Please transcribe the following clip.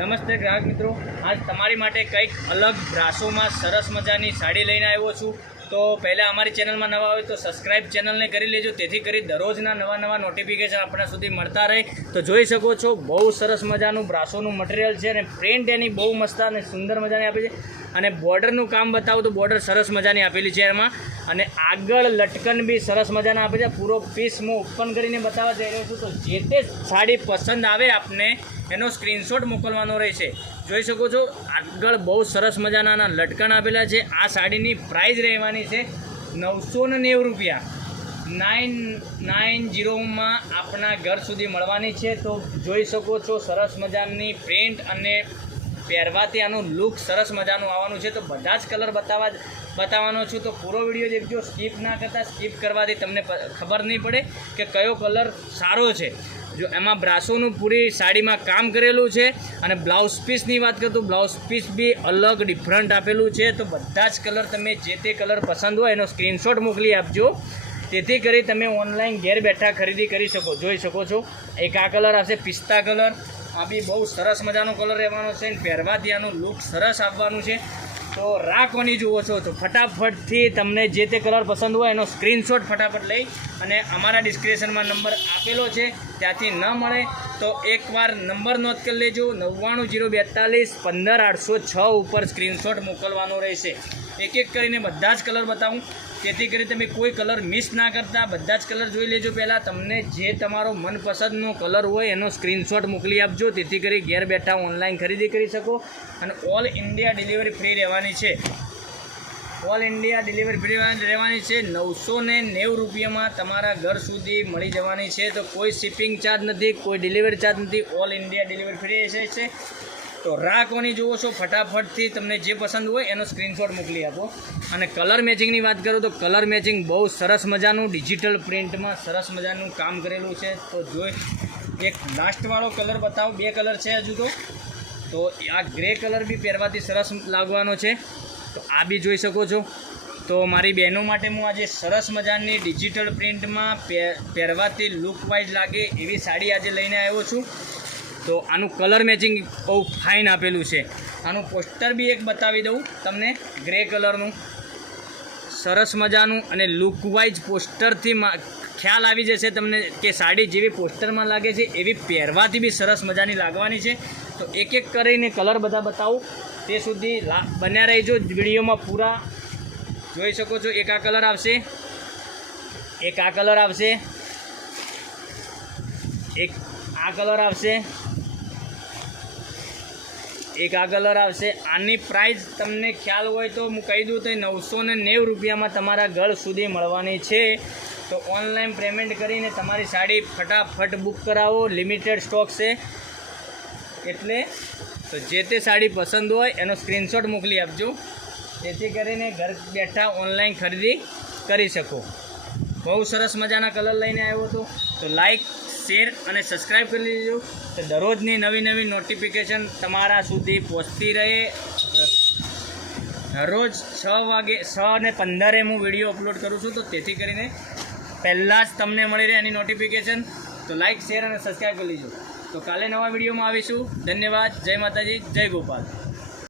નમસ્તે ગ્રાહક મિત્રો, આજ તમારી માટે કંઈક અલગ બ્રાસોમાં સરસ મજાની સાડી લઈને આવ્યો છું। તો પહેલાં અમારી ચેનલમાં નવા હોય તો સબસ્ક્રાઇબ ચેનલને કરી લેજો, તેથી કરી દરરોજના નવા નોટિફિકેશન આપણા સુધી મળતા રહે। તો જોઈ શકો છો બહુ સરસ મજાનું બ્રાસોનું મટીરિયલ છે અને પ્રિન્ટ એની બહુ મસ્ત અને સુંદર મજાની આપી છે। અને બોર્ડરનું કામ બતાવું તો બોર્ડર સરસ મજાની આપેલી છે એમાં, અને આગળ લટકન બી સરસ મજાના આપે છે। પૂરો પીસ હું ઓપન કરીને બતાવવા જઈ રહ્યો છું। તો જે તે સાડી પસંદ આવે આપને એનો સ્ક્રીનશોટ મોકલવાનો રહેશે। જોઈ શકો છો આગળ બહુ સરસ મજાના લટકણ આપેલા છે। આ સાડીની પ્રાઇસ રહેવાની છે 990 રૂપિયા, 990માં આપણા ઘર સુધી મળવાની છે। તો જોઈ શકો છો સરસ મજાની પ્રિન્ટ અને પહેરવાથી આનું લુક સરસ મજાનું આવવાનું છે। તો બધા જ કલર બતાવવાનો છું, તો પૂરો વિડીયો દેખજો, સ્કીપ ના કરતા। સ્કીપ કરવાથી તમને ખબર નહીં પડે કે કયો કલર સારો છે। જો એમાં બ્રાસોનું પૂરી સાડીમાં કામ કરેલું છે। અને બ્લાઉઝ પીસની વાત કરું તો બ્લાઉઝ પીસ બી અલગ ડિફરન્ટ આપેલું છે। તો બધા જ કલર તમે જે તે કલર પસંદ હોય એનો સ્ક્રીનશોટ મોકલી આપજો, તેથી કરી તમે ઓનલાઈન ઘેર બેઠા ખરીદી કરી શકો। જોઈ શકો છો એક આ કલર આવશે પિસ્તા કલર, આ બી બહુ સરસ મજાનો કલર રહેવાનો છે। પહેરવાથી આનું લુક સરસ આવવાનું છે। તો રાખવાની જુઓ છો તો ફટાફટથી તમને જે તે કલર પસંદ હોય એનો સ્ક્રીનશોટ ફટાફટ લઈ અને અમારા ડિસ્ક્રિપ્શનમાં નંબર આપેલો છે ત્યાંથી ન મળે તો એકવાર નંબર નોંધ કરી લેજો, 99042 15806 ઉપર સ્ક્રીનશોટ મોકલવાનો રહેશે। એક એક કરીને બધા જ કલર બતાવું, તેથી કરી તમે કોઈ કલર મિસ ના કરતા, બધા જ કલર જોઈ લેજો। પહેલાં તમને જે તમારો મનપસંદનો કલર હોય એનો સ્ક્રીનશોટ મોકલી આપજો, તેથી કરી ઘેર બેઠા ઓનલાઈન ખરીદી કરી શકો। અને ઓલ ઇન્ડિયા ડિલિવરી ફ્રી રહેવાની છે। ઓલ ઇન્ડિયા ડિલિવરી ફ્રી રહેવાની છે। 990 રૂપિયામાં તમારા ઘર સુધી મળી જવાની છે। તો કોઈ શિપિંગ ચાર્જ નથી, કોઈ ડિલિવરી ચાર્જ નથી, ઓલ ઇન્ડિયા ડિલિવરી ફ્રી રહેશે। તો રાખવાની જુઓ છો ફટાફટથી તમને જે પસંદ હોય એનો સ્ક્રીનશોટ મોકલી આપો। અને કલર મેચિંગની વાત કરું તો કલર મેચિંગ બહુ સરસ મજાનું ડિજિટલ પ્રિન્ટમાં સરસ મજાનું કામ કરેલું છે। તો જોઈ એક લાસ્ટવાળો કલર બતાવો, બે કલર છે હજુ તો આ ગ્રે કલર બી પહેરવાથી સરસ લાગવાનો છે। તો આ બી જોઈ શકો છો। તો મારી બહેનો માટે હું આજે સરસ મજાની ડિજિટલ પ્રિન્ટમાં પહેરવાથી લુક વાઇઝ લાગે એવી સાડી આજે લઈને આવ્યો છું। તો આનું કલર મેચિંગ બહુ ફાઇન આપેલું છે। આનું પોસ્ટર બી એક બતાવી દઉં તમને, ગ્રે કલરનું સરસ મજાનું, અને લુક વાઇઝ પોસ્ટરથી ખ્યાલ આવી જશે તમને કે સાડી જેવી પોસ્ટરમાં લાગે છે એવી પહેરવાથી બી સરસ મજાની લાગવાની છે। તો એક એક કરીને કલર બધા બતાવું, તે સુધી બન્યા રહીજો વિડીયોમાં પૂરા। જોઈ શકો છો એક આ કલર આવશે, એક આ કલર આવશે, એક આ કલર આવશે, એક આ કલર આવશે। આની પ્રાઇસ તમને ખ્યાલ હોય તો હું કહી દઉં તો 990 રૂપિયામાં તમારા ઘર સુધી મળવાની છે। તો ઓનલાઈન પેમેન્ટ કરીને તમારી સાડી ફટાફટ બુક કરાવો, લિમિટેડ સ્ટોક છે એટલે। તો જે તે સાડી પસંદ હોય એનો સ્ક્રીનશોટ મોકલી આપજો, જેથી કરીને ઘર બેઠા ઓનલાઈન ખરીદી કરી શકો। બહુ સરસ મજાના કલર લઈને આવ્યો હતો। તો લાઈક, શેર અને સબસ્ક્રાઈબ કરી લેજો, તો દરરોજની નવી નોટિફિકેશન તમારા સુધી પહોંચતી રહે। રોજ 6:15 હું વિડીયો અપલોડ કરું છું, તો તેથી કરીને પહેલાં જ તમને મળી રહે એની નોટિફિકેશન। તો લાઈક, શેર અને સબસ્ક્રાઈબ કરી લેજો। તો કાલે નવા વિડીયોમાં આવીશું। ધન્યવાદ, જય માતાજી, જય ગોપાલ।